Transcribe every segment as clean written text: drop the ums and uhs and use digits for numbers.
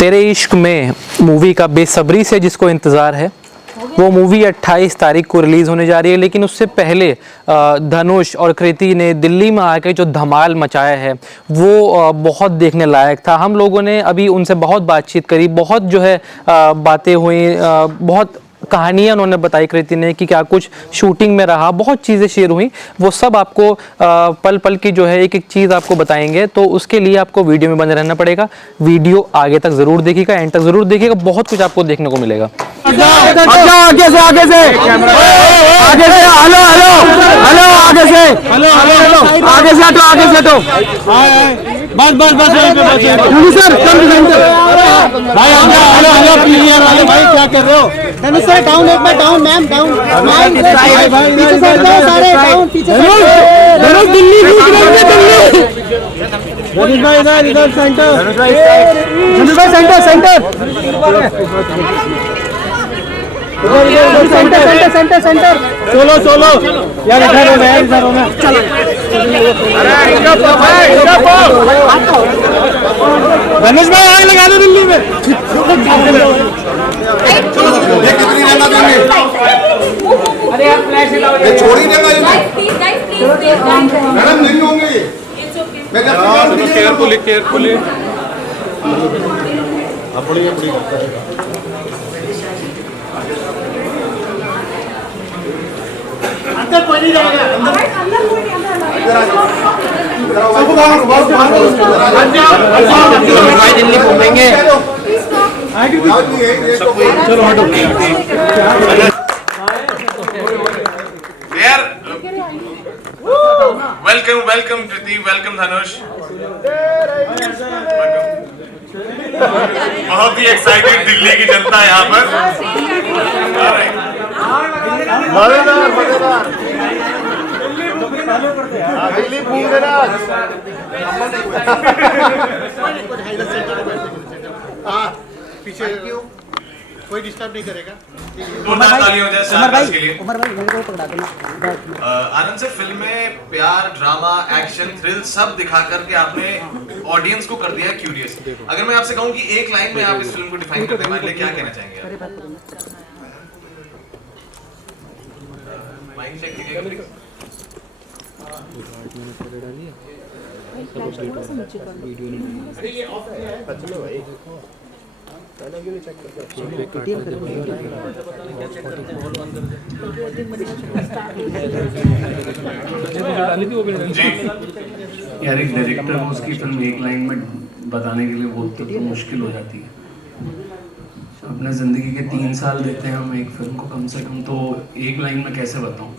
तेरे इश्क में मूवी का बेसब्री से जिसको इंतज़ार है, वो मूवी 28 तारीख को रिलीज़ होने जा रही है। लेकिन उससे पहले धनुष और कृति ने दिल्ली में आकर जो धमाल मचाया है वो बहुत देखने लायक था। हम लोगों ने अभी उनसे बहुत बातचीत करी, बहुत जो है बातें हुई, बहुत कहानियाँ उन्होंने बताई कृति ने कि क्या कुछ शूटिंग में रहा, बहुत चीज़ें शेयर हुई। वो सब आपको पल पल की जो है एक एक चीज़ आपको बताएंगे। तो उसके लिए आपको वीडियो में बने रहना पड़ेगा। वीडियो आगे तक ज़रूर देखिएगा, एंड तक ज़रूर देखिएगा, बहुत कुछ आपको देखने को मिलेगा। आगे से हेलो हेलो हेलो आगे से हटो बस यहीं पे बस सर भाई हेलो प्लीज वाले भाई क्या कर रहे हो? धनुष सर डाउन, एक बार डाउन, मैम डाउन, पीछे साइड जाओ सारे, डाउन पीछे धनुष दिल्ली धनुष भाई इधर सेंटर, धनुष भाई सेंटर सेंटर सोलो यार, इधर होना चलो। धनुष भाई आग लगा दो दिल्ली में। अरे यार फ्लैश लगाओ, छोड़ ही देगा ये, मैडम नहीं होंगे ये। मैं केयरफुली अंदर कोई नहीं जाएगा, भाई दिल्ली घूमेंगे। चलो हटो यार। वेलकम कृति, वेलकम धनुष। बहुत ही एक्साइटेड दिल्ली की जनता यहाँ पर। दिल्ली घूम देना। पीछे कोई डिस्टर्ब नहीं करेगा। जोरदार ताली हो जाए सर के लिए। उमर भाई मेरे को पकड़ा देना। आनंद से फिल्म में प्यार, ड्रामा, एक्शन, थ्रिल सब दिखा करके आपने ऑडियंस को कर दिया क्यूरियस। अगर मैं आपसे कहूं कि एक लाइन में आप इस फिल्म को डिफाइन करते हैं, मतलब क्या कहना चाहेंगे? माइक चेक कीजिएगा प्लीज। यार एक डायरेक्टर को उसकी फिल्म एक लाइन में बताने के लिए बोलते तो मुश्किल हो जाती है। अपने ज़िंदगी के 3 साल देते हैं हम एक फिल्म को कम से कम, तो एक लाइन में कैसे बताऊं?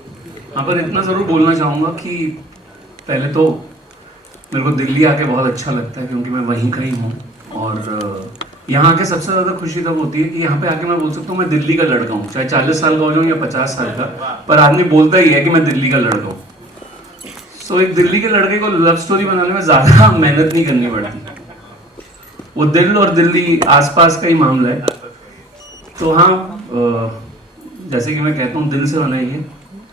हाँ, पर इतना ज़रूर बोलना चाहूँगा कि पहले तो मेरे को दिल्ली आके बहुत अच्छा लगता है क्योंकि मैं वहीं का ही हूँ। और यहाँ आके सबसे ज़्यादा खुशी तब होती है कि यहाँ पे आके मैं बोल सकता हूँ मैं दिल्ली का लड़का हूँ, चाहे 40 साल का हो जाऊँ या 50 साल का, पर आदमी बोलता ही है कि मैं दिल्ली का लड़का हूँ। सो एक दिल्ली के लड़के को लव स्टोरी बनाने में ज़्यादा मेहनत नहीं करनी पड़ती। वो दिल और दिल्ली आसपास का ही मामला है। तो हाँ, जैसे कि मैं कहता हूँ दिल से बनाइए,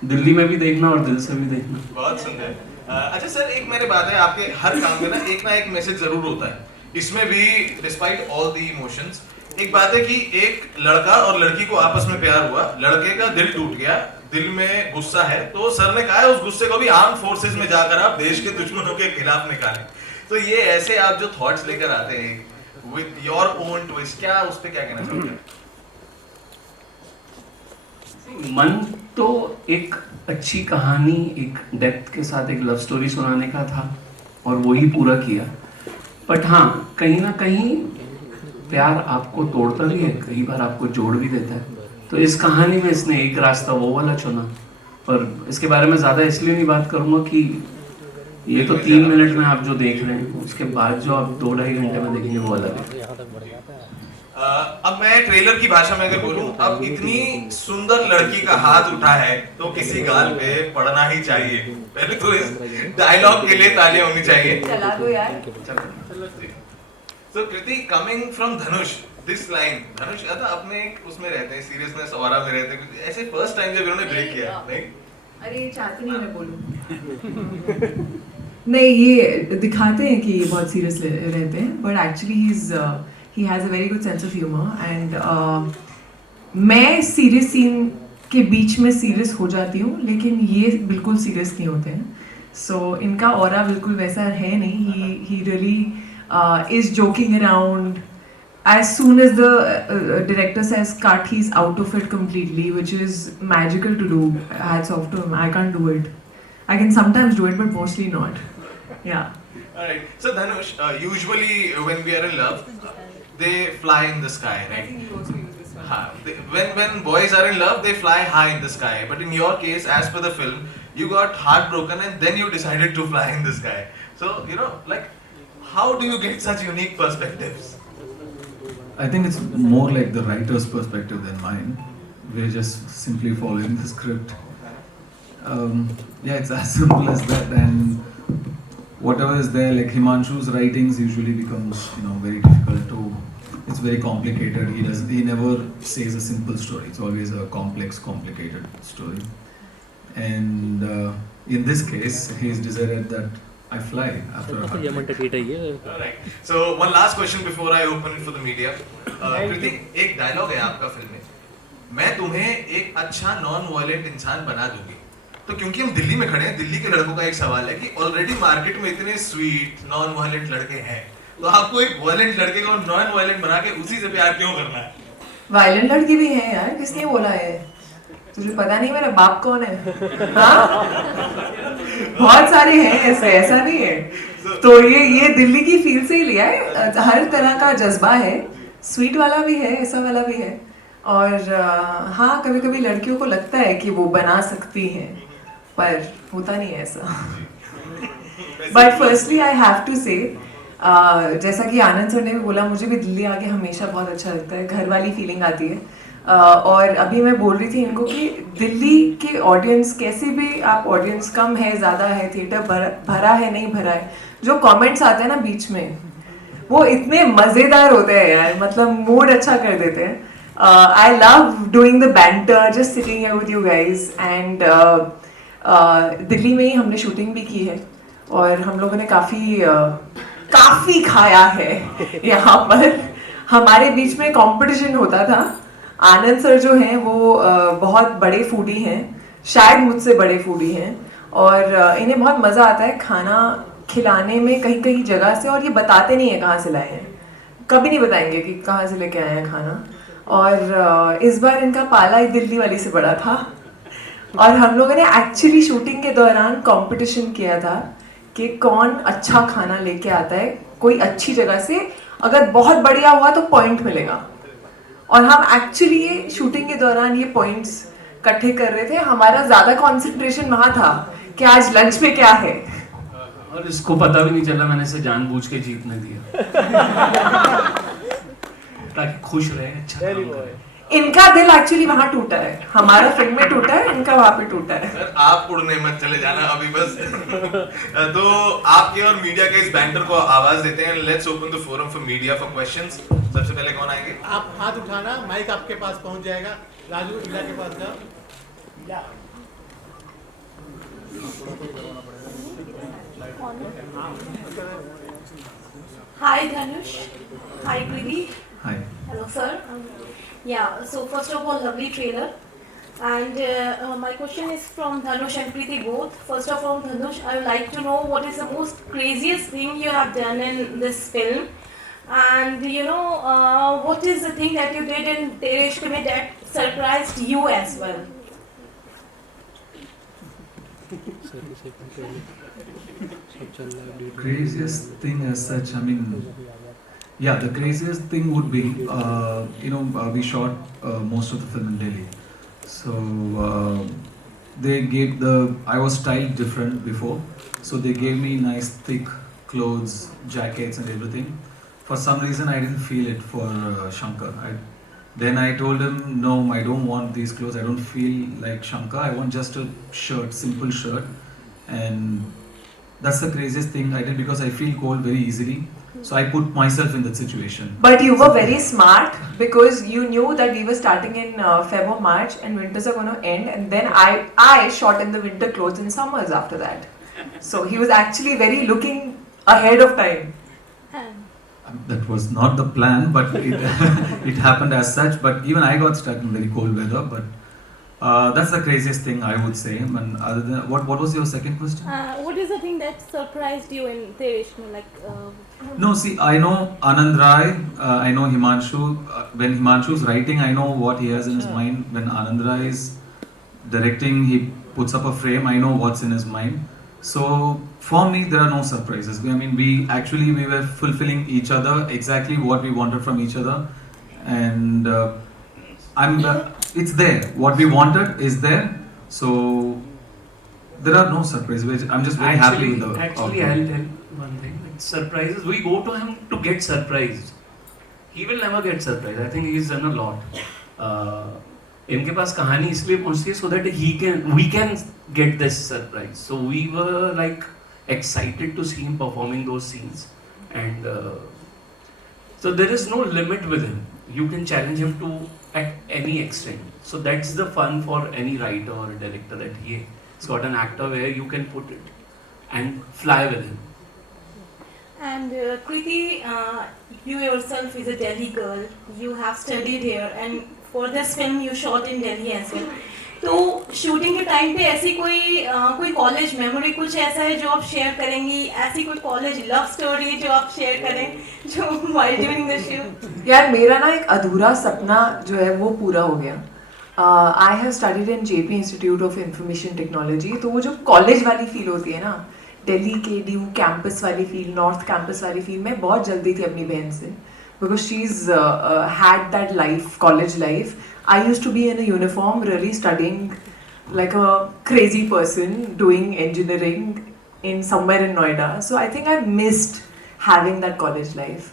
दिल्ली में भी देखना और दिल से भी देखना। बहुत सुंदर। अच्छा सर, एक मेरे बात है, आपके हर काम में ना एक मैसेज जरूर होता है। इसमें भी डिस्पाइट ऑल दी इमोशंस एक बात है कि एक लड़का और लड़की को आपस में प्यार हुआ, लड़के का दिल टूट गया, दिल में गुस्सा है, तो सर ने कहा है उस गुस्से को भी आर्म फोर्सेस में जाकर आप देश के दुश्मनों के खिलाफ निकालें। तो ये ऐसे आप जो थॉट्स लेकर आते हैं विद योर ओन ट्विस्ट, क्या उस पे क्या कहना चाहोगे? मन तो एक अच्छी कहानी, एक डेप्थ के साथ एक लव स्टोरी सुनाने का था और वो ही पूरा किया। बट हाँ, कहीं ना कहीं प्यार आपको तोड़ता भी है, कई बार आपको जोड़ भी देता है। तो इस कहानी में इसने एक रास्ता वो वाला चुना। पर इसके बारे में ज़्यादा इसलिए नहीं बात करूँगा कि ये तो 3 मिनट में आप जो देख रहे हैं, उसके बाद जो आप 2-2.5 घंटे में देखेंगे वो अलग है। अब मैं ट्रेलर की भाषा में अगर बोलूं, अब इतनी सुंदर लड़की का हाथ उठा है तो किसी गाल पे पड़ना ही चाहिए। पहले तो इस डायलॉग के लिए तालियां होनी चाहिए। चला दो यार। So Kriti, coming from Dhanush, this line, Dhanush था अपने उसमें रहते हैं, सीरियसनेस औरा में रहते हैं, ऐसे फर्स्ट टाइम जब इन्होंने ब्रेक किया, नहीं? अरे चाहती नहीं मैं बोलूं। नहीं, ये दिखाते हैं कि ये बहुत सीरियस रहते हैं, but actually he is he has a very good sense of humor and मैं सीरियस सीन के बीच में सीरियस हो जाती हूँ लेकिन ये बिल्कुल सीरियस नहीं होते हैं सो इनका ऑरा बिल्कुल वैसा है नहीं he really is joking around as soon as the director says cut he's out of it completely which is magical to do. Hats off to him. I can't do it. I can sometimes do it but mostly not. Yeah. Alright, so Dhanush, usually when we are in love, they fly in the sky, I right? think you also use this one. When boys are in love, they fly high in the sky. But in your case, as per the film, you got heartbroken and then you decided to fly in the sky. So, like, how do you get such unique perspectives? I think it's more like the writer's perspective than mine. We're just simply following the script. Yeah, it's as simple as that. And whatever is there, like Himanshu's writings usually becomes, very difficult to. It's very complicated. He never says a simple story. It's always a complex, complicated story. And in this case, he's decided that I fly after a heartbreak. Alright, so one last question before I open it for the media. Kritik, एक dialogue है आपका film में, मैं तुम्हें एक अच्छा non violent इंसान बना दूंगी. तो क्योंकि हम दिल्ली में खड़े हैं, दिल्ली के लड़कों का एक सवाल है कि ऑलरेडी मार्केट में इतने स्वीट नॉन वायलेंट लड़के हैं, तो आपको एक वायलेंट लड़के को नॉन वायलेंट बना के उसी से प्यार क्यों करना है? वायलेंट लड़की भी है यार, किसने बोला है? तुझे पता नहीं मेरा बाप कौन है? हाँ? बहुत सारे हैं ऐसा नहीं है. तो ये दिल्ली की फील से ही लिया है. हर तरह का जज्बा है, स्वीट वाला भी है, ऐसा वाला भी है. और हाँ, कभी कभी लड़कियों को लगता है कि वो बना सकती हैं, पर होता नहीं है ऐसा. But firstly I have to say, जैसा कि आनंद सर ने भी बोला, मुझे भी दिल्ली आके हमेशा बहुत अच्छा लगता है, घर वाली फीलिंग आती है. और अभी मैं बोल रही थी इनको कि दिल्ली के ऑडियंस, कैसे भी आप ऑडियंस कम है ज़्यादा है, थिएटर भरा है नहीं भरा है, जो कमेंट्स आते हैं ना बीच में, वो इतने मज़ेदार होते हैं यार, मतलब मूड अच्छा कर देते हैं. I love doing the banter, just sitting here with you guys. And Delhi में ही हमने शूटिंग भी की है और हम लोगों ने काफ़ी खाया है यहाँ पर. हमारे बीच में कंपटीशन होता था. आनंद सर जो हैं वो बहुत बड़े फूडी हैं, शायद मुझसे बड़े फूडी हैं, और इन्हें बहुत मज़ा आता है खाना खिलाने में कहीं कहीं जगह से, और ये बताते नहीं है कहाँ से लाए हैं, कभी नहीं बताएंगे कि कहाँ से लेके आए हैं खाना. और इस बार इनका पाला दिल्ली वाली से बड़ा था और हम लोगों ने एक्चुअली शूटिंग के दौरान कंपटीशन किया था कि कौन अच्छा खाना लेके आता है कोई अच्छी जगह से. अगर बहुत बढ़िया हुआ तो पॉइंट मिलेगा, और हम एक्चुअली ये शूटिंग के दौरान ये पॉइंट्स इकट्ठे कर रहे थे. हमारा ज़्यादा कंसंट्रेशन वहाँ था कि आज लंच में क्या है. और इसको पता भी नहीं चला, मैंने इसे जानबूझ के जीतने दिया ताकि खुश रहे, अच्छा काम करे. इनका दिल एक्चुअली वहाँ टूटा है, हमारा फिल्म में टूटा है, इनका वहाँ पे टूटा है. सर आप उड़ने मत चले जाना अभी बस. तो आपके और मीडिया के इस बैंटर को आवाज देते हैं. Let's open the forum for media for questions. सबसे पहले कौन आएंगे? आप हाथ उठाना, माइक आपके पास पहुंच जाएगा. राजू, इला के पास जाओ. इला. Hi Dhanush. Hi Kriti. Hi. Hello sir. Yeah, so first of all, lovely trailer. And my question is from Dhanush and Kriti both. First of all, Dhanush, I would like to know what is the most craziest thing you have done in this film. And what is the thing that you did in Tere Ishq Mein that surprised you as well? Craziest thing as such, I mean, yeah, the craziest thing would be, we shot most of the film in Delhi. So I was styled different before, so they gave me nice thick clothes, jackets and everything. For some reason I didn't feel it for Shankar. Then I told him, no, I don't want these clothes, I don't feel like Shankar, I want just a shirt, simple shirt. And that's the craziest thing I did, because I feel cold very easily. So I put myself in that situation. But you were very smart, because you knew that we were starting in Feb or March and winters are going to end, and then I shot in the winter clothes in summers after that. So he was actually very looking ahead of time. That was not the plan, but it it happened as such. But even I got stuck in very cold weather. But that's the craziest thing I would say. And other than what was your second question? What is the thing that surprised you in Tere Ishq Mein? No, see, I know Anand Rai, I know Himanshu. When Himanshu is writing, I know what he has in his mind. When Anand Rai is directing, he puts up a frame. I know what's in his mind. So for me, there are no surprises. I mean, we were fulfilling each other exactly what we wanted from each other, and it's there. What we wanted is there. So there are no surprises. I'm just very happy with the Actually, outcome. I'll tell one thing. Like, surprises, we go to him to get surprised. He will never get surprised. I think he's done a lot. इनके पास कहानी इसलिए पहुंचती है so that we can get this surprise. So we were like excited to see him performing those scenes, and so there is no limit with him. You can challenge him to at any extent. So that's the fun for any writer or director, that he's got an actor where you can put it and fly with him. And Kriti, you yourself is a Delhi girl. You have studied here, and for this film you shot in Delhi as well. तो shooting के time पे ऐसी कोई college memory कुछ ऐसा है जो आप शेयर करेंगी, ऐसी कोई कॉलेज लव स्टोरी जो आप शेयर करें जो while doing the shoot? यार मेरा ना एक अधूरा सपना जो है वो पूरा हो गया. I have studied in JP institute of information technology. तो वो जो कॉलेज वाली फील होती है ना, दिल्ली के ड्यू कैंपस वाली फील, नॉर्थ कैंपस वाली फील, मैं बहुत जल्दी थी अपनी बहन से, because she is had that life, college life. I used to be in a uniform, really studying like a crazy person, doing engineering in somewhere in Noida. So I think I missed having that college life.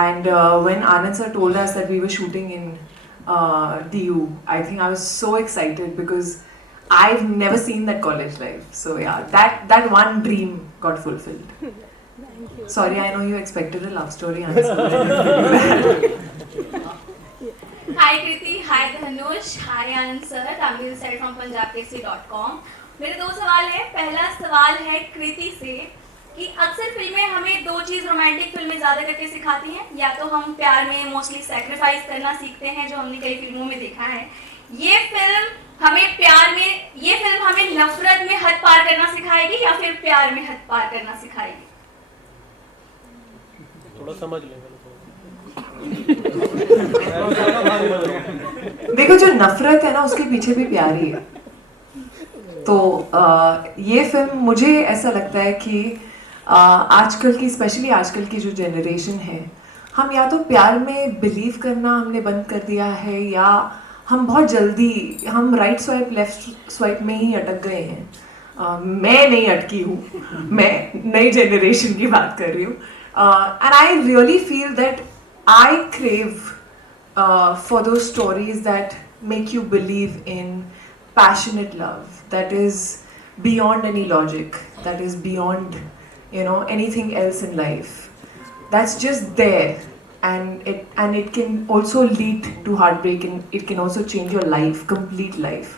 And when Anand sir told us that we were shooting in DU, I think I was so excited because I've never seen that college life. So yeah, that one dream got fulfilled. Sorry, I know you expected a love story answer. Hi Kriti, hi Dhanush, hi Anand sir, Tamil side from punjabkesi.com. मेरे दो सवाल हैं. पहला सवाल है कृति से कि अक्सर फिल्में हमें दो चीज़ रोमांटिक फिल्में ज़्यादा करके सिखाती हैं. या तो हम प्यार में मोस्टली सैक्रिफाइस करना सीखते हैं, जो हमने कई फिल्मों में देखा है. ये फिल्म हमें नफरत में हद पार करना सिखाएगी या फिर प्यार में हद पार करना सिखाएगी? थोड़ा समझ लेंगे. देखो, जो नफरत है ना उसके पीछे भी प्यार ही है. तो ये फिल्म मुझे ऐसा लगता है कि आजकल की, स्पेशली आजकल की जो जनरेशन है, हम या तो प्यार में बिलीव करना हमने बंद कर दिया है, या हम बहुत जल्दी हम राइट स्वाइप लेफ्ट स्वाइप में ही अटक गए हैं. मैं नहीं अटकी हूँ, मैं नई जनरेशन की बात कर रही हूँ. And I really feel that I crave for those stories that make you believe in passionate love that is beyond any logic, that is beyond, anything else in life. That's just there, and it can also lead to heartbreak, and it can also change your life, complete life.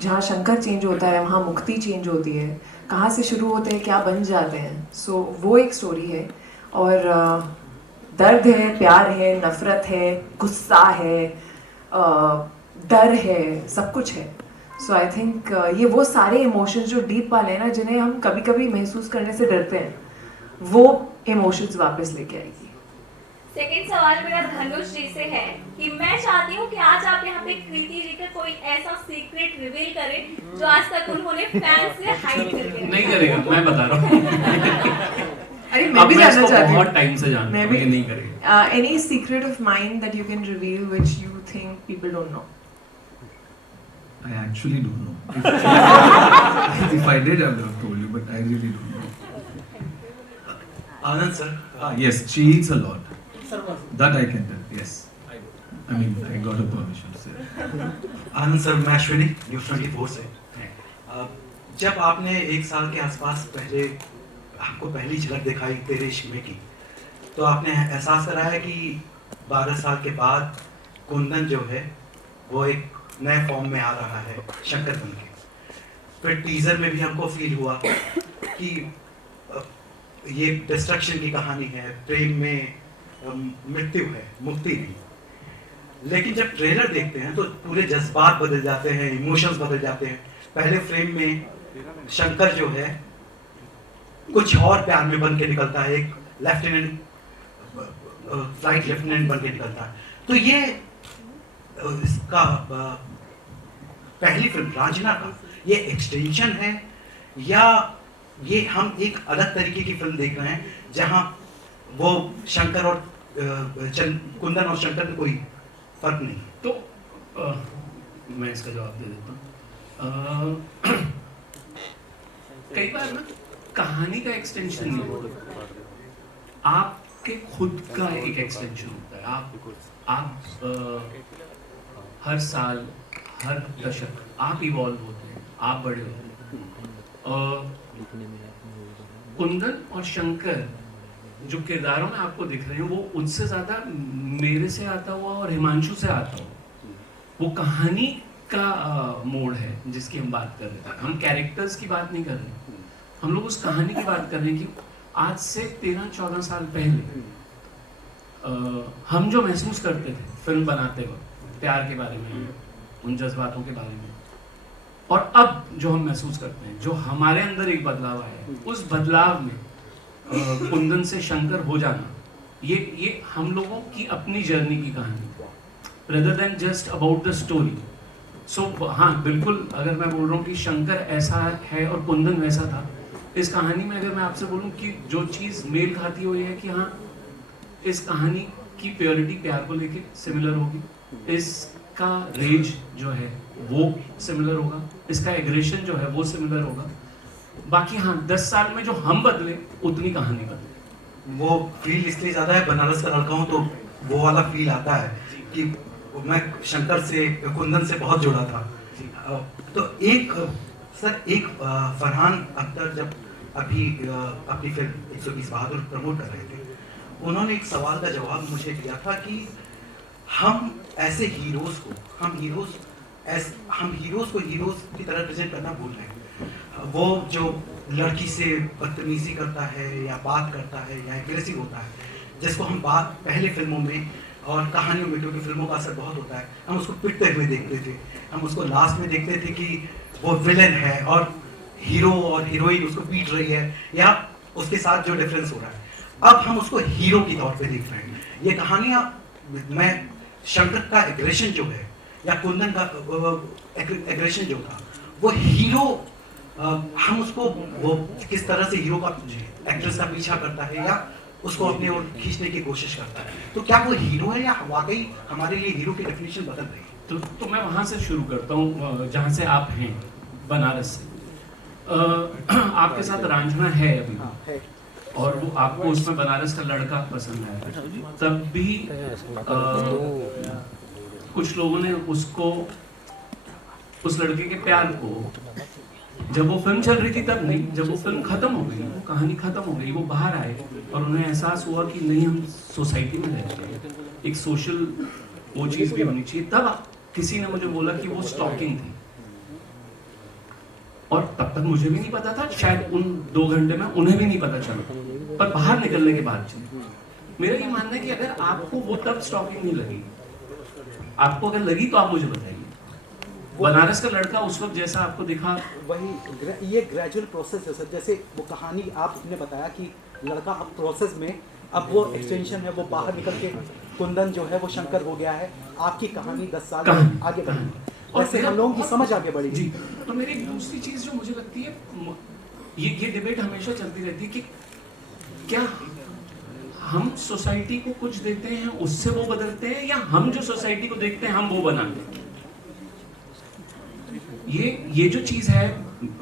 जहाँ Shankar change होता है वहाँ मुक्ति change होती है. कहाँ से शुरू होते हैं, क्या बन जाते हैं. सो वो एक स्टोरी है. और दर्द है, प्यार है, नफरत है, गुस्सा है, डर है, सब कुछ है. सो आई थिंक ये वो सारे इमोशंस जो डीप वाले हैं ना, जिन्हें हम कभी कभी महसूस करने से डरते हैं, वो इमोशंस वापस लेके आएगी. सेकंड सवाल मेरा धनुष जी से है कि मैं चाहती हूँ कि आज आप यहाँ पे कृति जी का कोई ऐसा सीक्रेट रिवील करें जो आज तक उन्होंने फैंस से हाइड करके नहीं करेगा. मैं बता रहा हूँ. अरे मैं भी जानना चाहती हूँ. बहुत टाइम से जानता हूँ, ये नहीं करेगा. Any secret of mine that you can reveal which you think people don't know? I actually don't know. If I did, I would have told you, but I really don't know. Anand sir. Yes, she eats a lot. That I can tell. Yes. I mean, I got a permission to say. Anand sir, मैं Ashwini news 24 से. जब आपने एक साल के आसपास पहले आपको पहली झलक दिखाई तेरे इश्क में की, तो आपने एहसास कराया कि 12 साल के बाद कुंदन जो है वो एक नए फॉर्म में आ रहा है, शंकर बन के. फिर टीजर में भी हमको फील हुआ कि ये डिस्ट्रक्शन की कहानी है, प्रेम में मृत्यु है, मुक्ति नहीं। लेकिन जब ट्रेलर देखते हैं तो पूरे जज्बात बदल जाते हैं, इमोशंस बदल जाते हैं। पहले फ्रेम में शंकर जो है कुछ और प्यार में बन के निकलता है, एक लेफ्टिनेंट, फ्लाइट लेफ्टिनेंट बन के निकलता है। तो ये इसका पहली फिल्म रांझना का ये एक्सटेंशन है या ये हम एक अलग तरीके की फिल्म देख रहे हैं जहां वो शंकर और कुंदन और शंकर में कोई फर्क नहीं? तो मैं इसका जवाब दे देता हूँ। कई बार ना कहानी का एक्सटेंशन नहीं होता, आपके खुद का एक एक्सटेंशन होता है। आप हर साल, हर दशक आप इवॉल्व होते हैं, आप बड़े होते हैं। कुंदन और शंकर जो किरदारों में आपको दिख रहे हैं वो उनसे ज्यादा मेरे से आता हुआ और हिमांशु से आता हुआ वो कहानी का मोड़ है जिसकी हम बात कर रहे हैं। हम कैरेक्टर्स की बात नहीं कर रहे हैं, हम लोग उस कहानी की बात कर रहे हैं कि आज से 13-14 साल पहले हम जो महसूस करते थे फिल्म बनाते वक्त, प्यार के बारे में, उन जज्बातों के बारे में, और अब जो हम महसूस करते हैं, जो हमारे अंदर एक बदलाव आया है, उस बदलाव में कुंदन से शंकर हो जाना, ये हम लोगों की अपनी जर्नी की कहानी, rather than just about the story. So हाँ बिल्कुल, अगर मैं बोल रहा हूँ कि शंकर ऐसा है और कुंदन वैसा था, इस कहानी में अगर मैं आपसे बोलूँ कि जो चीज़ मेल खाती हो ये है कि हाँ इस कहानी की प्योरिटी प्यार को लेके सिमिलर होगी, इसका रेज जो है वो सिमिलर होगा, इसका एग्रेशन जो है वो सिमिलर होगा। बाकी हाँ 10 साल में जो हम बदले उतनी कहानी बदले। वो फील इसलिए ज्यादा है, बनारस का लड़का हूँ तो वो वाला फील आता है कि मैं शंकर से, कुंदन से बहुत जुड़ा था। तो एक फरहान अख्तर जब अभी अपनी फिल्म 120 बहादुर प्रमोट कर रहे थे, उन्होंने एक सवाल का जवाब मुझे दिया था कि हम ऐसे हीरोज को, हम हीरोज को हीरोज की तरह प्रेजेंट करना भूल रहे हैं। वो जो लड़की से बदतमीजी करता है या बात करता है या एग्रेसिव होता है, जिसको हम बात पहले फिल्मों में और कहानियों में, क्योंकि फिल्मों का असर बहुत होता है, हम उसको पिटते हुए देखते थे, हम उसको लास्ट में देखते थे कि वो विलन है और हीरो और हीरोइन उसको पीट रही है या उसके साथ जो डिफरेंस हो रहा है। अब हम उसको हीरो की तौर पे देख रहे हैं। ये कहानियां, मैं शंकर का एग्रेशन जो है या कुंदन का एग्रेशन जो था, वो हीरो, हम उसको वो किस तरह से हीरो का, एक्ट्रेस का पीछा करता है या उसको अपने ओर खींचने की कोशिश करता है, तो क्या वो हीरो है या वाकई हमारे लिए हीरो की डेफिनेशन बदल रही है? तो मैं वहां से शुरू करता हूँ जहां से आप हैं, बनारस से। आपके साथ रांझना है अभी और वो आपको उसमें बनारस का लड़का पसंद है, तब भी कुछ लोगों ने उसको, उस लड़के के प्यार को, जब वो फिल्म चल रही थी तब नहीं, जब वो फिल्म खत्म हो गई, वो कहानी खत्म हो गई, वो बाहर आए और उन्हें एहसास हुआ कि नहीं हम सोसाइटी में रहते हैं, एक सोशल वो चीज़ भी होनी चाहिए, तब किसी ने मुझे बोला कि वो स्टॉकिंग थी। और तब तक मुझे भी नहीं पता था, शायद उन 2 घंटे में उन्हें भी नहीं पता चला, पर बाहर निकलने के बाद चली। मेरा ये मानना है कि अगर आपको वो तब स्टॉकिंग नहीं लगी, आपको अगर लगी तो आप मुझे बताइए। बनारस का लड़का उस वक्त जैसा आपको दिखा, वही ये ग्रेजुअल प्रोसेस है सर। जैसे वो कहानी आपने बताया कि लड़का अब प्रोसेस में, अब वो एक्सटेंशन है, वो बाहर निकल के कुंदन जो है वो शंकर हो गया है, आपकी कहानी 10 साल आगे बढ़ी और फिर हम लोगों की समझ आगे बढ़ी जी। तो मेरी दूसरी चीज जो मुझे लगती है, ये डिबेट हमेशा चलती रहती है कि क्या हम सोसाइटी को कुछ देते हैं उससे वो बदलते हैं या हम जो सोसाइटी को देखते हैं हम वो बनाते हैं। ये जो चीज है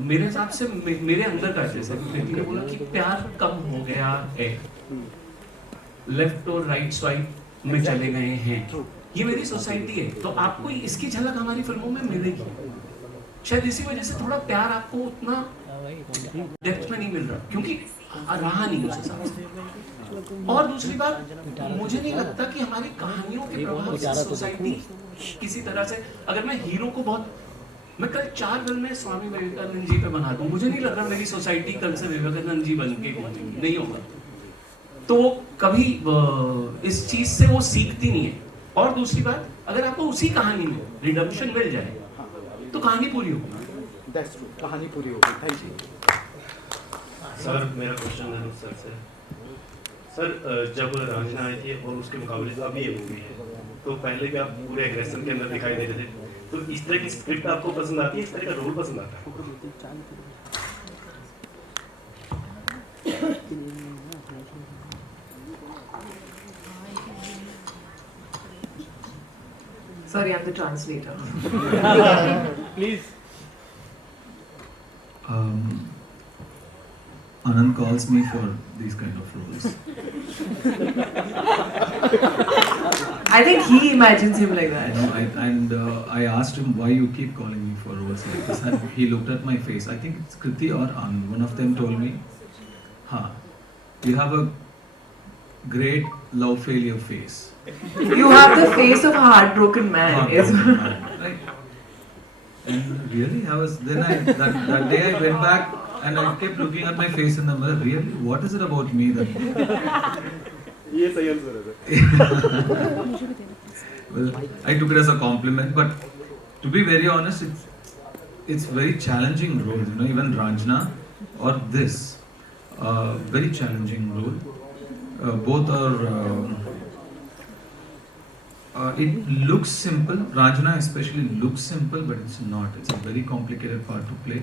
मेरे हिसाब से मेरे अंदर का, जैसे कृति ने बोला कि प्यार कम हो गया है, लेफ्ट और राइट स्वाइप में चले गए हैं, ये मेरी सोसाइटी है। तो आपको इसकी झलक हमारी फिल्मों में मिलेगी, शायद इसी वजह से थोड़ा प्यार आपको उतना डेप्थ में नहीं मिल रहा, क्योंकि रहा नहीं उस हिसाब से। और दूसरी बात, मुझे नहीं लगता कि हमारी कहानियों के प्रभाव से सोसाइटी किसी तरह से, अगर मैं हीरो को बहुत, मैं कल 4 फिल्में स्वामी विवेकानंद जी पे बना दूं, मुझे नहीं लग रहा मेरी सोसाइटी कल से विवेकानंद जी बन के नहीं होगा। तो वो कभी इस चीज से वो सीखती नहीं है। और दूसरी बात, अगर आपको उसी कहानी में रिडम्पशन मिल जाए तो कहानी पूरी होगी। दैट्स ट्रू, कहानी पूरी होगी। Thank you sir. मेरा क्वेश्चन है सर से। सर जब रांझना आई थी और उसके मुकाबले से अभी ये मूवी है, तो पहले भी आप पूरे एग्रेशन के अंदर दिखाई देते थे, तो इस तरह की स्क्रिप्ट आपको पसंद आती है, इस तरह का रोल पसंद आता है? Sorry, I'm the translator. Please. Anand calls me for these kind of roles. I think he imagines him like that. I asked him why you keep calling me for roles like this, and he looked at my face. I think it's Kriti or Anand. One of them told me, "Huh, you have a great love failure face." You have the face of a heartbroken man. Heartbroken man, right? And really, that day I went back and I kept looking at my face in the mirror. Really, what is it about me that? ये सही answer है। Well, I took it as a compliment, but to be very honest, it's very challenging role. You know, even Ranjana or this, very challenging role. Both are. It looks simple. Ranjana especially looks simple, but it's not. It's a very complicated part to play.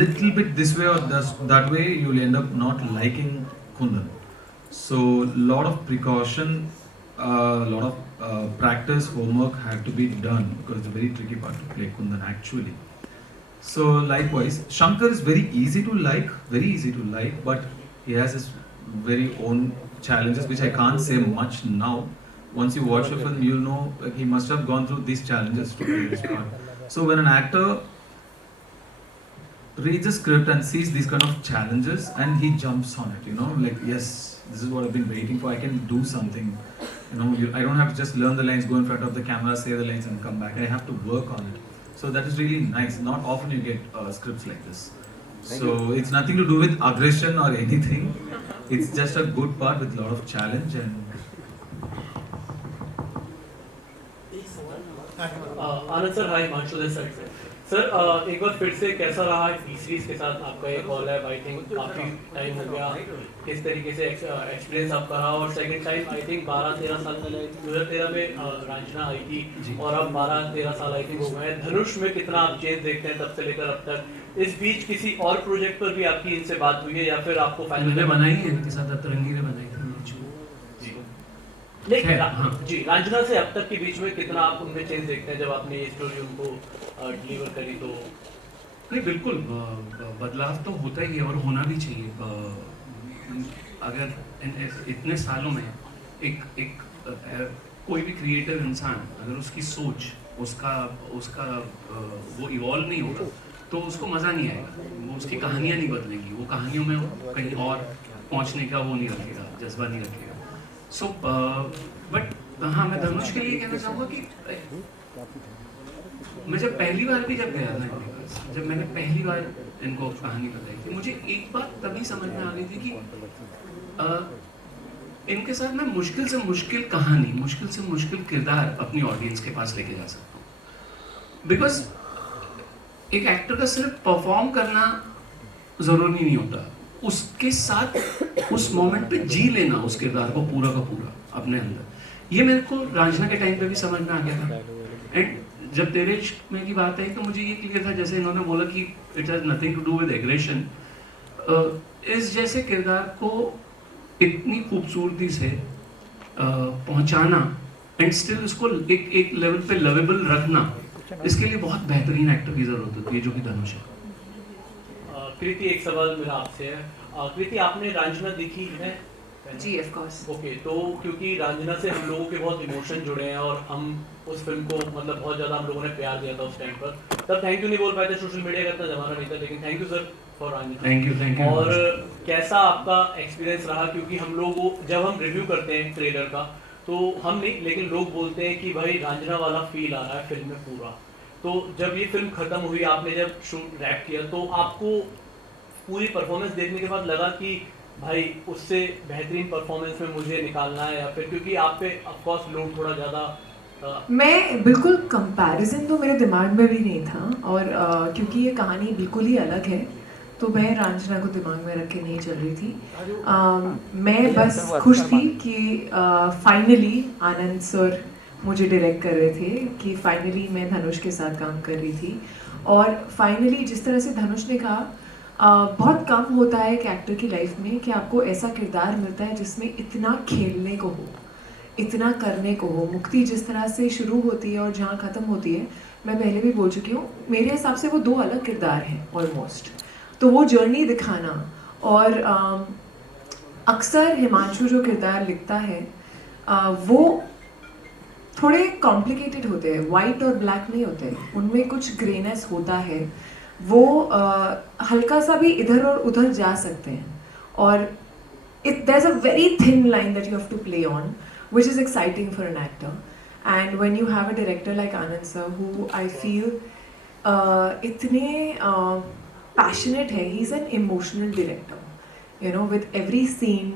Little bit this way or that way, you'll end up not liking Kundan. So, lot of precaution, lot of practice, homework had to be done because it's a very tricky part to play Kundan actually. So, likewise, Shankar is very easy to like, but he has his very own challenges, which I can't say much now. Once you watch the film, you'll know like, he must have gone through these challenges to play this part. So when an actor reads a script and sees these kind of challenges and he jumps on it, you know, like yes, this is what I've been waiting for. I can do something. You know, I don't have to just learn the lines, go in front of the camera, say the lines, and come back. I have to work on it. So that is really nice. Not often you get scripts like this. So it's nothing to do with aggression or anything. It's just a good part with a lot of challenge and. Anand sir, hi, Himanshu this side से। Sir एक बार फिर से कैसा रहा T series के साथ आपका ये कॉल है? आई थिंक काफ़ी टाइम हो गया, किस तरीके से एक्सपीरियंस आपका रहा? और सेकंड टाइम आई थिंक 12-13 साल पहले 2013 में रांझना आई थी और अब 12-13 साल आई थिंक हो गए। धनुष में कितना आप चेंज देखते हैं तब से लेकर अब तक? इस बीच किसी और प्रोजेक्ट पर भी आपकी इनसे बात हुई है या फिर आपको मैंने बनाई है इनके साथ, अतरंगी ने बनाई थी जी। रांझना से अब तक के बीच में कितना आप उनमें चेंज देखते हैं जब आपने ये स्टोरी उनको डिलीवर करी? तो नहीं, बिल्कुल बदलाव तो होता ही है और होना भी चाहिए। अगर इतने सालों में एक कोई भी क्रिएटिव इंसान अगर उसकी सोच उसका वो इवॉल्व नहीं होगा तो उसको मज़ा नहीं आएगा, वो उसकी कहानियाँ नहीं बदलेंगी, वो कहानियों में कहीं और पहुँचने का वो नहीं रखेगा, जज्बा नहीं रखेगा। सो बट हाँ, मैं धनुष के लिए कहना चाहूँगा कि मैं जब पहली बार भी जब गया था इनके पास, जब मैंने पहली बार इनको कहानी बताई थी, मुझे एक बात तभी समझ में आ गई थी कि इनके साथ मैं मुश्किल से मुश्किल कहानी, मुश्किल से मुश्किल किरदार अपनी ऑडियंस के पास लेके जा सकता हूँ। बिकॉज एक एक्टर का सिर्फ परफॉर्म करना जरूरी नहीं होता, उसके साथ उस मोमेंट पे जी लेना उस किरदार को पूरा का पूरा अपने अंदर। ये मेरे को रांझना के टाइम पे भी समझ में आ गया था। एंड जब तेरे इश्क में की बात आई तो मुझे ये क्लियर था, जैसे इन्होंने बोला कि it has nothing to do with aggression, इस जैसे किरदार को इतनी खूबसूरती से पहुंचाना एंड स्टिल उसको एक लेवल पे लवेबल रखना, इसके लिए बहुत बेहतरीन एक्टर की जरूरत होती है, जो कि धनुष है। कृति, एक सवाल मेरा आपसे है। कृति, आपने रांझना देखी है? जी, ऑफ कोर्स। ओके, तो क्योंकि रांझना से हम लोगों के बहुत इमोशन जुड़े हैं और हम उस फिल्म को मतलब बहुत ज़्यादा हम लोगों ने प्यार दिया था उस टाइम पर। तब थैंक यू नहीं बोल पाए थे, सोशल मीडिया का इतना ज़माना नहीं था, लेकिन thank you sir for Raanjhanaa. Thank you. और कैसा आपका एक्सपीरियंस रहा? क्योंकि हम लोग जब हम रिव्यू करते हैं ट्रेलर का तो हम नहीं, लेकिन लोग बोलते हैं कि भाई रांझना वाला फील आ रहा है फिल्म में पूरा। तो जब ये फिल्म खत्म हुई, आपने जब शूट रैप किया, तो आपको पूरी परफॉर्मेंस देखने के बाद लगा कि भाई उससे बेहतरीन परफॉर्मेंस में मुझे निकालना है, या फिर क्योंकि आप पे ऑफ कोर्स लोड थोड़ा ज़्यादा। मैं बिल्कुल कंपैरिजन तो मेरे दिमाग में भी नहीं था, और क्योंकि ये कहानी बिल्कुल ही अलग है तो मैं रांझना को दिमाग में रख के नहीं चल रही थी। मैं बस खुश थी कि फाइनली आनंद सर मुझे डायरेक्ट कर रहे थे, कि फाइनली मैं धनुष के साथ काम कर रही थी। और फाइनली जिस तरह से धनुष ने कहा, बहुत कम होता है एक एक्टर की लाइफ में कि आपको ऐसा किरदार मिलता है जिसमें इतना खेलने को हो, इतना करने को हो। मुक्ति जिस तरह से शुरू होती है और जहाँ ख़त्म होती है, मैं पहले भी बोल चुकी हूँ, मेरे हिसाब से वो दो अलग किरदार हैं ऑलमोस्ट। तो वो जर्नी दिखाना, और अक्सर हिमांशु जो किरदार लिखता है वो थोड़े कॉम्प्लिकेटेड होते हैं, वाइट और ब्लैक नहीं होते, उनमें कुछ ग्रेनेस होता है, वो हल्का सा भी इधर और उधर जा सकते हैं, और there's a very thin line that you have to play on, which is exciting for an actor. And when you have a director like Anand sir, who I feel itne passionate hai, he's an emotional director. You know, with every scene,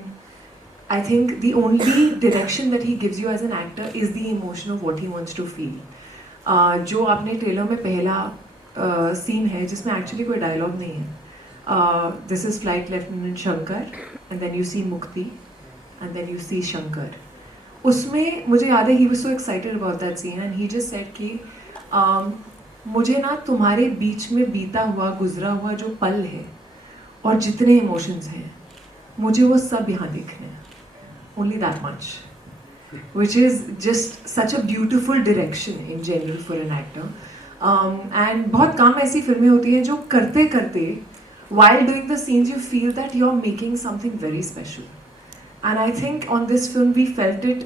I think the only direction that he gives you as an actor is the emotion of what he wants to feel. जो आपने trailer में पहला scene है जिसमें actually कोई dialogue नहीं है, this is Flight Lieutenant Shankar, and then you see Mukti, and then you see Shankar. उसमें मुझे याद है he was so excited about that scene, and he just said कि मुझे ना तुम्हारे बीच में बीता हुआ गुजरा हुआ जो पल है और जितने इमोशंस हैं, मुझे वो सब यहाँ दिखने हैं, only that much, which is just such a beautiful direction in general for an actor. And बहुत कम ऐसी फिल्में होती हैं जो करते करते while doing the scenes you feel that you're making something very special, and I think on this film we felt it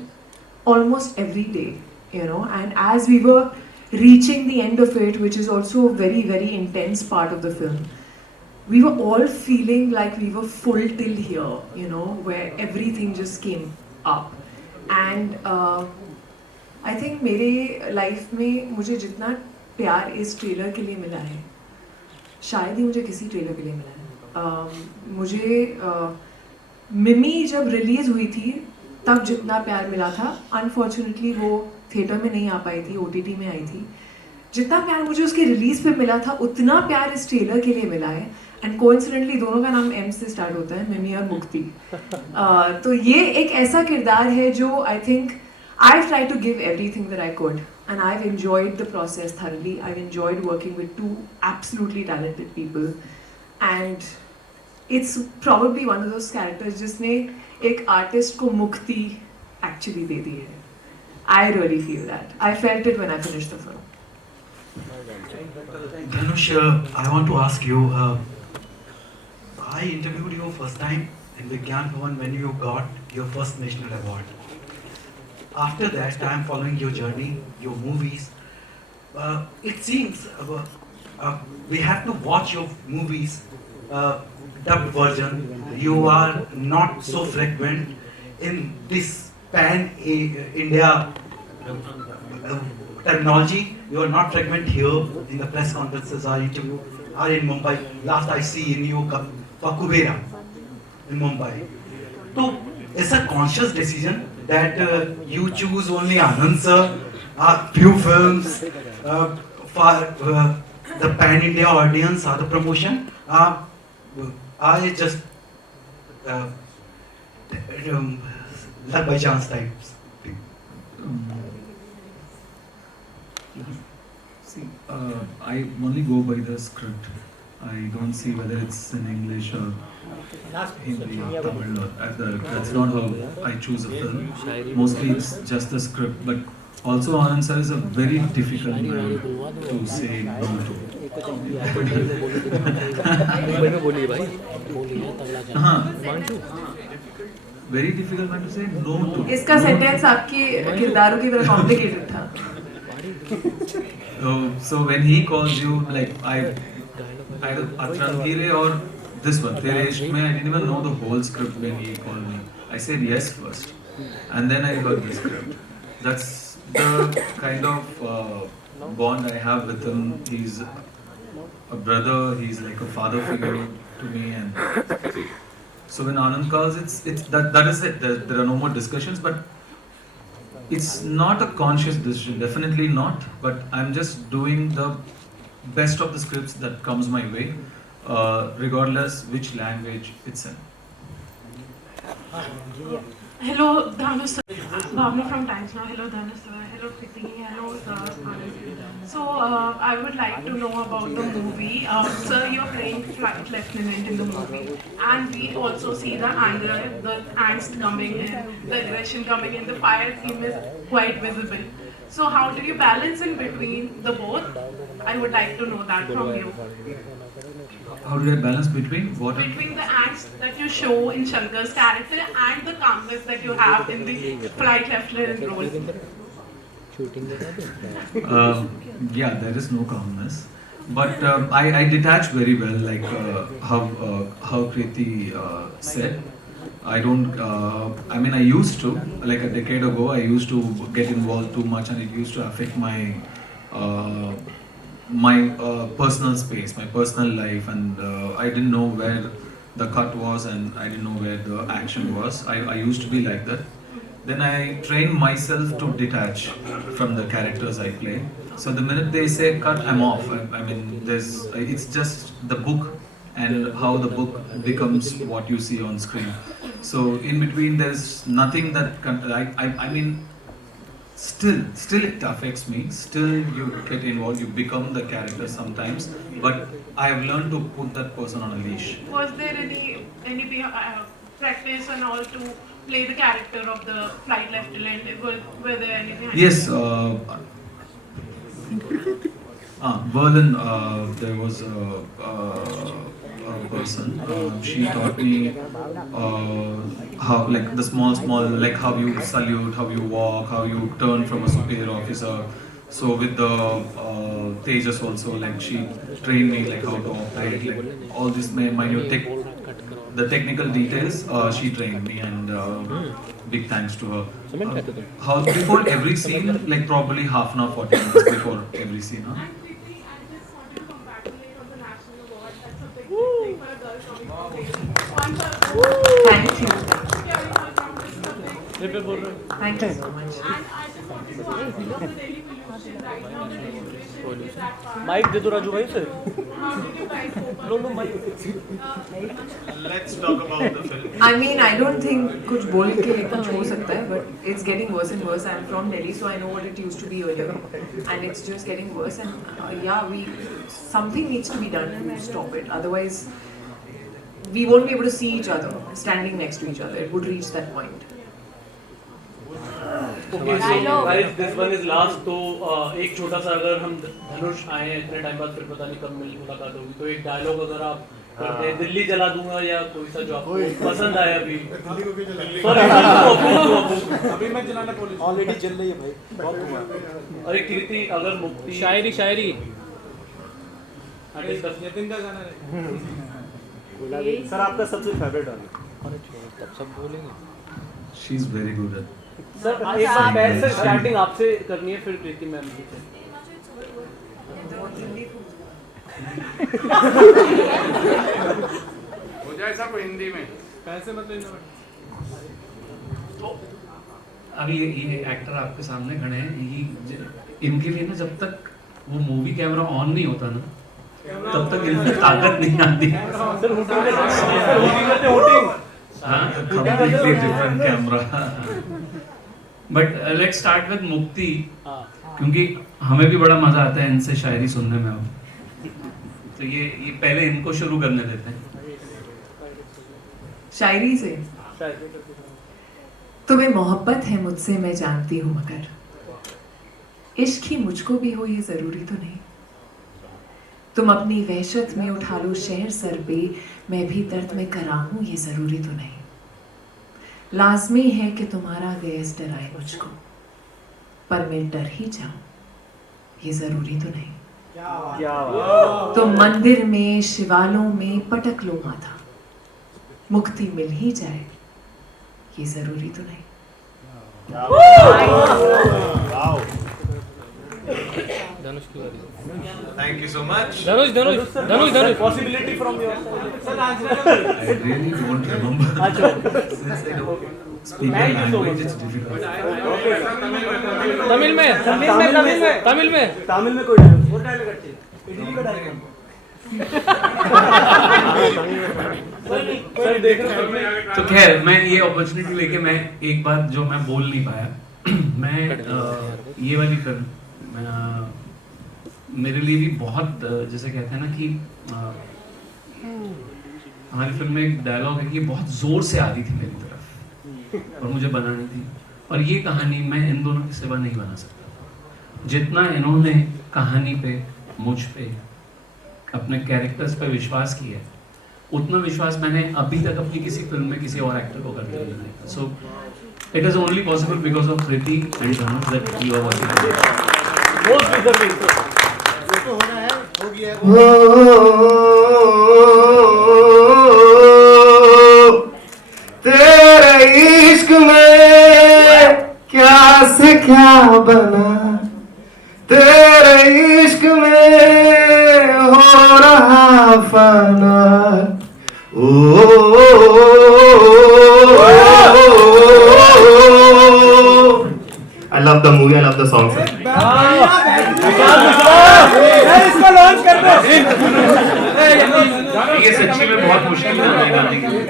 almost every day, you know. And as we were reaching the end of it, which is also a very very intense part of the film, we were all feeling like we were full till here, you know, where everything just came up. And I think मेरे life में मुझे जितना प्यार इस trailer के लिए मिला है, शायद ही मुझे किसी ट्रेलर के लिए मिला है। मुझे मिमी जब रिलीज़ हुई थी तब जितना प्यार मिला था, अनफॉर्चुनेटली वो थिएटर में नहीं आ पाई थी, OTT में आई थी। जितना प्यार मुझे उसके रिलीज़ पे मिला था, उतना प्यार इस ट्रेलर के लिए मिला है। एंड कोइंसिडेंटली दोनों का नाम M से स्टार्ट होता है, मिमी और मुक्ति। तो ये एक ऐसा किरदार है जो I think I've tried to give everything that I could, and I've enjoyed the process thoroughly. I've enjoyed working with two absolutely talented people, and it's probably one of those characters जिसने एक artist को मुक्ति actually दे दी है. I really feel that. I felt it when I finished the film. Dhanush, I want to ask you, I interviewed you first time in Vigyan Bhavan when you got your first national award. After that, I am following your journey, your movies. It seems we have to watch your movies dubbed version. You are not so frequent in this pan-India terminology. You are not frequent here in the press conferences or in Mumbai. Last I see in you Pakubera in Mumbai. So it's a conscious decision that you choose only Anand sir, few films for the pan-India audience or the promotion. I just luck by chance types. See, I only go by the script. I don't see whether it's in English or Hindi or Tamil or that's not how I choose a film. Mostly it's just the script, but also Anand sir is a very difficult man to say no to. Very difficult man to say no to. इसका sentence आपके किरदारों की तरह complicated था. So when he calls you, like either Atrangire or this one, Tere Ishq Mein, I didn't even know the whole script when he called me. I said yes first, and then I got the script. That's the kind of bond I have with him. He's a brother. He's like a father figure to me, and So when Anand calls, it's that is it. There are no more discussions, but it's not a conscious decision, definitely not. But I'm just doing the best of the scripts that comes my way, regardless which language it's in. Hello, Dhanush sir. Bhavna from Times Now. Hello, Dhanush sir. Hello, Kriti. Hello, sir. So, I would like to know about the movie. Sir, you're playing Flight Lieutenant in the movie. And we also see the anger, the angst coming in, the aggression coming in, the fire theme is quite visible. So, how do you balance in between the both? I would like to know that from you. How do I balance between what? Between the angst that you show in Shankar's character and the calmness that you have in the Flight Lieutenant role. Yeah, there is no calmness, but I detach very well, like how Kriti said. I don't. I mean, I used to, like a decade ago, I used to get involved too much, and it used to affect my personal space, my personal life, and I didn't know where the cut was, and I didn't know where the action was. I used to be like that. Then I trained myself to detach from the characters I play. So the minute they say cut, I'm off. I mean, it's just the book and how the book becomes what you see on screen. So in between, there's nothing that I mean, still it affects me. Still you get involved, you become the character sometimes. But I have learned to put that person on a leash. Was there any practice and all to play the character of the Flight Lieutenant? Were there any behind? Yes. Berlin, there was a person. She taught me how, like the small, like how you salute, how you walk, how you turn from a superior officer. So with the Tejas also, like she trained me like how to operate, like all these minute the technical details. She trained me, and big thanks to her. How before every scene, like probably half an hour, 40 minutes before every scene. Huh? Thank you. Thank you so much. Mic दे दो राजू भाई से लो mic Let's talk about the film. I mean, I don't think कुछ बोल के कुछ हो सकता है, but it's getting worse and worse. I'm from Delhi, so I know what it used to be earlier, and it's just getting worse. And yeah, something needs to be done to stop it. Otherwise, we won't be able to see each other standing next to each other. It would reach that point. Okay, so guys, this one is last. तो एक छोटा सा, अगर हम धनुष आए हैं इतने time बाद, फिर पता नहीं कब मुलाकात होगी, तो एक डायलॉग अगर आप करते हैं, दिल्ली जला दूंगा, या कोई सा जो आपको पसंद आया अभी। अभी मैं जलाना पुलिस ऑलरेडी जल रही है भाई, बहुत हुआ। अरे कृति, अगर मुक्ति शायरी नितिन का गाना है सर, आपका सबसे फेवरेट गाना? तब सब बोलेंगे। She is very good at. Sir एक बार पहले से स्टार्टिंग आपसे करनी है, फिर कृति मैम से। हो जाए सब हिंदी में। पैसे मतलब अभी ये एक्टर आपके सामने खड़े हैं, इनके लिए ना जब तक वो मूवी कैमरा ऑन नहीं होता ना, तब तक इनमें ताकत नहीं आती। हाँ, completely different camera. But let's start with मुक्ति, क्योंकि हमें भी बड़ा मजा आता है इनसे शायरी सुनने में। अब तो ये पहले इनको शुरू करने देते हैं शायरी से। तुम्हें मोहब्बत है मुझसे, मैं जानती हूँ, मगर इश्क ही मुझको भी हो ये जरूरी तो नहीं। तुम अपनी वहशत में उठा लो शहर सर पे, मैं भी दर्द में करा हूँ ये जरूरी तो नहीं। लाजमी है कि तुम्हारा गैस डराए मुझको, पर मैं डर ही जाऊं ये जरूरी तो नहीं। तुम मंदिर में शिवालों में पटक लो माथा, मुक्ति मिल ही जाए ये जरूरी तो नहीं। धनुष की बारी। Thank you so much. Dhanush Dhanush Dhanush Dhanush possibility from your side. I really don't remember. Since I don't speak the language, it's difficult. Tamil में तमिल में तमिल में कोई डायलॉग और डायलॉग अच्छी इडली का डायलॉग। सर देख रहे हैं तो खैर मैं ये अपॉर्चुनिटी लेके मैं एक बात जो मैं बोल नहीं पाया मैं ये वाली फिल्म मेरे लिए भी बहुत जैसे कहते हैं ना कि हमारी फिल्म में एक डायलॉग है कि बहुत जोर से आ रही थी मेरी तरफ और मुझे बनानी थी और ये कहानी मैं इन दोनों की सिवा नहीं बना सकता। जितना इन्होंने कहानी पे मुझ पे अपने कैरेक्टर्स पे विश्वास किया है उतना विश्वास मैंने अभी तक अपनी किसी फिल्म में किसी और एक्टर को करके नहीं देखा। So it is only possible because of Kriti and Dhanush that you are working. Most deserving हो रहा है हो गया। तेरे इश्क में क्या से क्या बना, तेरे इश्क में हो रहा फना। I love the movie, I love the song, sir. इसको लॉन्च कर दो। ये सच्ची में बहुत मुश्किल है गाने के लिए।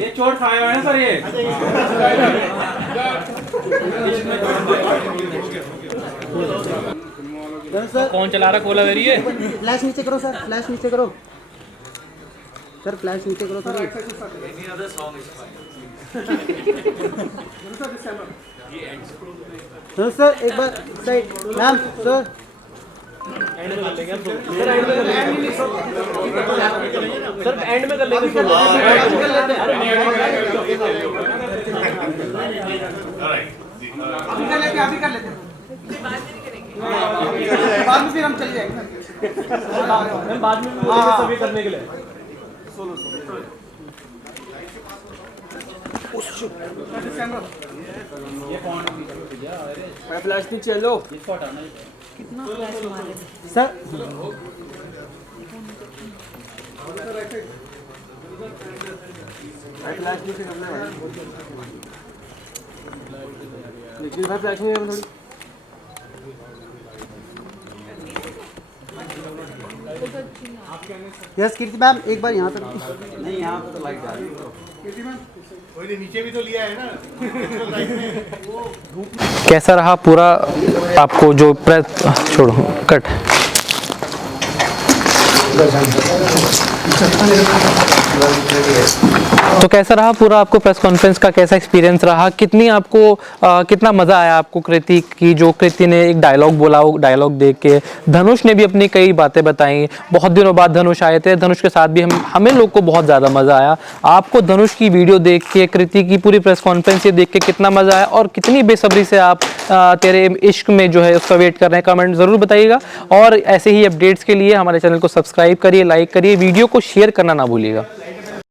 ये चोट खाया है सर ये। कौन चला रहा कोला वेरी है? फ्लैश नीचे करो सर, फ्लैश नीचे करो सर, फ्लैश नीचे करो सर। सर एक बार साइड मैम सर एंड में कर लेंगे हम सर एंड में कर लेंगे अभी कर लेते बाद में फिर हम चले जाएंगे बाद में सभी करने के लिए फ्लैश नीचे लो कितना फ्लैश मारे सर। फ्लैश नीचे करना है लेकिन भाई फ्लैश नहीं है थोड़ी। यस कीर्ति मैम एक बार यहाँ पर नहीं, यहाँ पर तो लाइट आ रही है। कीर्ति मैम कोई नीचे भी तो लिया है ना। कैसा रहा पूरा आपको जो प्रेस छोड़ो कट तो कैसा रहा पूरा आपको प्रेस कॉन्फ्रेंस का कैसा एक्सपीरियंस रहा? कितनी आपको कितना मज़ा आया आपको कृति की जो कृति ने एक डायलॉग बोला वो डायलॉग देख के? धनुष ने भी अपनी कई बातें बताई, बहुत दिनों बाद धनुष आए थे, धनुष के साथ भी हमें लोग को बहुत ज़्यादा मज़ा आया। आपको धनुष की वीडियो देख के कृति की पूरी प्रेस कॉन्फ्रेंस ये देख के कितना मज़ा आया और कितनी बेसब्री से आप तेरे इश्क में जो है उसका वेट कर रहे हैं? कमेंट ज़रूर बताइएगा और ऐसे ही अपडेट्स के लिए हमारे चैनल को सब्सक्राइब करिए, लाइक करिए, वीडियो को शेयर करना ना भूलिएगा।